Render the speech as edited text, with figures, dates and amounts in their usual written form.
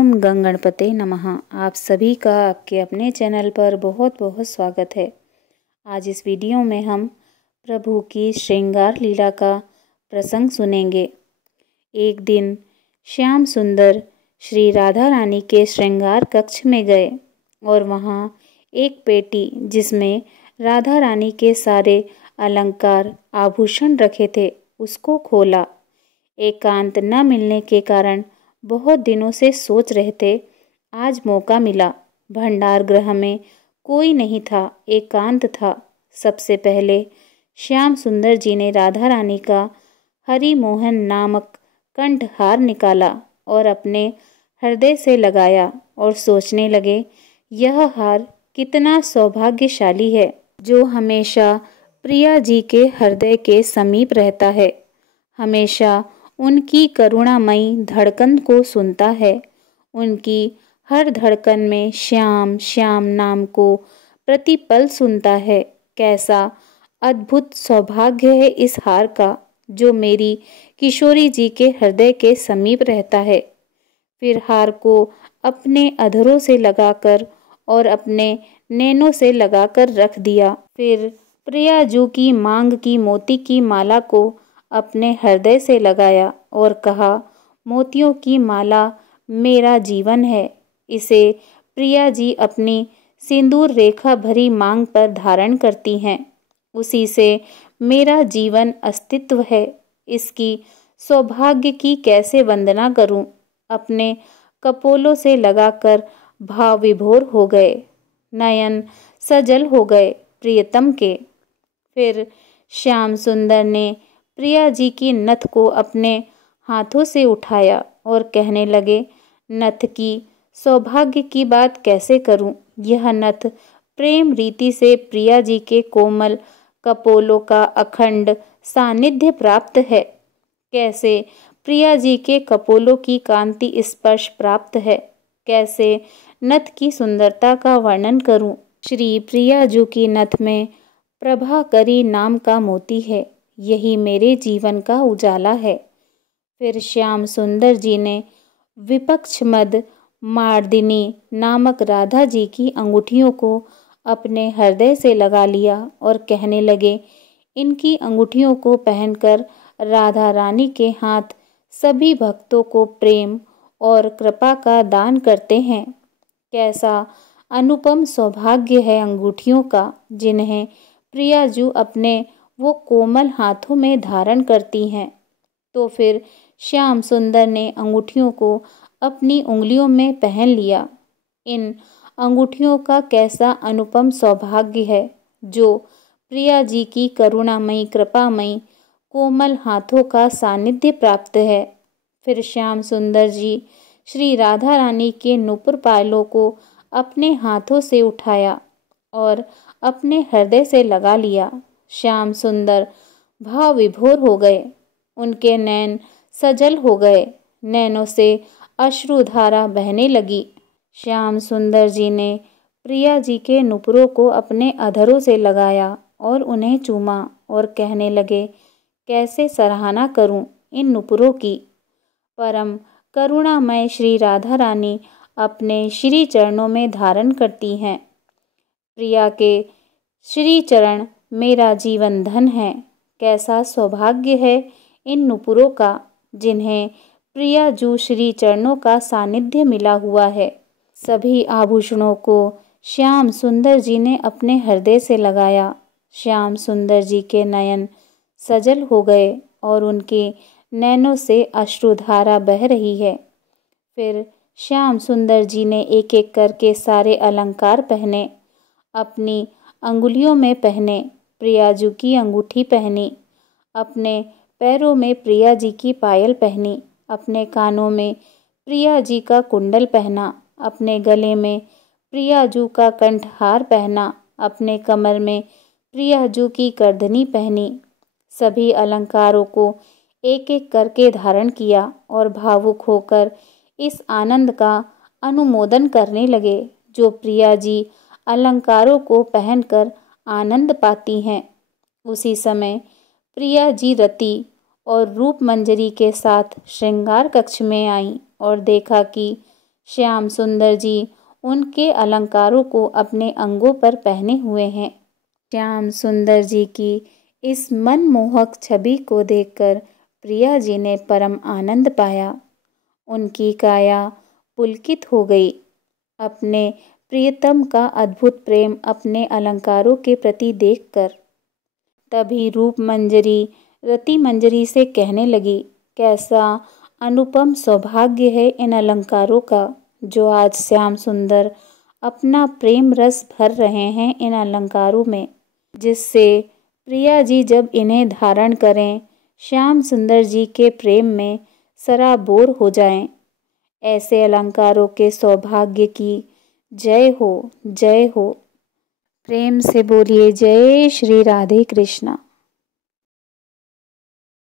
ओम गंग गणपते नमः। आप सभी का आपके अपने चैनल पर बहुत बहुत स्वागत है। आज इस वीडियो में हम प्रभु की श्रृंगार लीला का प्रसंग सुनेंगे। एक दिन श्याम सुंदर श्री राधा रानी के श्रृंगार कक्ष में गए और वहाँ एक पेटी जिसमें राधा रानी के सारे अलंकार आभूषण रखे थे उसको खोला। एकांत न मिलने के कारण बहुत दिनों से सोच रहे थे, आज मौका मिला। भंडार गृह में कोई नहीं था, एकांत था। सबसे पहले श्याम सुंदर जी ने राधा रानी का हरि मोहन नामक कंठहार निकाला और अपने हृदय से लगाया और सोचने लगे, यह हार कितना सौभाग्यशाली है जो हमेशा प्रिया जी के हृदय के समीप रहता है, हमेशा उनकी करुणामयी धड़कन को सुनता है। उनकी हर धड़कन में श्याम श्याम नाम को प्रतिपल सुनता है। कैसा अद्भुत सौभाग्य है इस हार का जो मेरी किशोरी जी के हृदय के समीप रहता है। फिर हार को अपने अधरों से लगाकर और अपने नैनों से लगाकर रख दिया। फिर प्रिया जू की मांग की मोती की माला को अपने हृदय से लगाया और कहा, मोतियों की माला मेरा जीवन है। इसे प्रिया जी अपनी सिंदूर रेखा भरी मांग पर धारण करती हैं। उसी से मेरा जीवन अस्तित्व है। इसकी सौभाग्य की कैसे वंदना करूं। अपने कपोलों से लगाकर भाव विभोर हो गए, नयन सजल हो गए प्रियतम के। फिर श्याम सुंदर ने प्रिया जी की नथ को अपने हाथों से उठाया और कहने लगे, नथ की सौभाग्य की बात कैसे करूं। यह नथ प्रेम रीति से प्रिया जी के कोमल कपोलों का अखंड सानिध्य प्राप्त है। कैसे प्रिया जी के कपोलों की कांति स्पर्श प्राप्त है। कैसे नथ की सुंदरता का वर्णन करूं। श्री प्रिया जी की नथ में प्रभाकरी नाम का मोती है। यही मेरे जीवन का उजाला है। फिर श्याम सुंदर जी ने विपक्ष मद मार्दिनी नामक राधा जी की अंगूठियों को अपने हृदय से लगा लिया और कहने लगे, इनकी अंगूठियों को पहनकर राधा रानी के हाथ सभी भक्तों को प्रेम और कृपा का दान करते हैं। कैसा अनुपम सौभाग्य है अंगूठियों का जिन्हें प्रिया जू अपने वो कोमल हाथों में धारण करती हैं। तो फिर श्याम सुंदर ने अंगूठियों को अपनी उंगलियों में पहन लिया। इन अंगूठियों का कैसा अनुपम सौभाग्य है जो प्रिया जी की करुणामयी कृपामयी कोमल हाथों का सानिध्य प्राप्त है। फिर श्याम सुंदर जी श्री राधा रानी के नूपुर पायलों को अपने हाथों से उठाया और अपने हृदय से लगा लिया। श्याम सुंदर भाव विभोर हो गए, उनके नैन सजल हो गए, नैनों से अश्रुधारा बहने लगी। श्याम सुंदर जी ने प्रिया जी के नुपुरों को अपने अधरों से लगाया और उन्हें चूमा और कहने लगे, कैसे सराहना करूं इन नुपुरों की। परम करुणामय श्री राधा रानी अपने श्री चरणों में धारण करती हैं। प्रिया के श्री चरण मेरा जीवन धन है। कैसा सौभाग्य है इन नुपुरों का जिन्हें प्रिया जू श्री चरणों का सानिध्य मिला हुआ है। सभी आभूषणों को श्याम सुंदर जी ने अपने हृदय से लगाया। श्याम सुंदर जी के नयन सजल हो गए और उनके नैनों से अश्रुधारा बह रही है। फिर श्याम सुंदर जी ने एक एक करके सारे अलंकार पहने, अपनी अंगुलियों में पहने, प्रिया जी की अंगूठी पहनी, अपने पैरों में प्रिया जी की पायल पहनी, अपने कानों में प्रिया जी का कुंडल पहना, अपने गले में प्रिया जी का कंठहार पहना, अपने कमर में प्रिया जी की करधनी पहनी। सभी अलंकारों को एक एक करके धारण किया और भावुक होकर इस आनंद का अनुमोदन करने लगे जो प्रिया जी अलंकारों को पहनकर आनंद पाती हैं। उसी समय प्रिया जी रति और रूप मंजरी के साथ श्रृंगार कक्ष में आईं और देखा कि श्याम सुंदर जी उनके अलंकारों को अपने अंगों पर पहने हुए हैं। श्याम सुंदर जी की इस मनमोहक छवि को देखकर प्रिया जी ने परम आनंद पाया। उनकी काया पुलकित हो गई। अपने प्रियतम का अद्भुत प्रेम अपने अलंकारों के प्रति देखकर तभी रूप मंजरी रति मंजरी से कहने लगी, कैसा अनुपम सौभाग्य है इन अलंकारों का, जो आज श्याम सुंदर अपना प्रेम रस भर रहे हैं इन अलंकारों में, जिससे प्रिया जी जब इन्हें धारण करें श्याम सुंदर जी के प्रेम में सराबोर हो जाएं। ऐसे अलंकारों के सौभाग्य की जय हो, जय हो। प्रेम से बोलिए जय श्री राधे कृष्णा।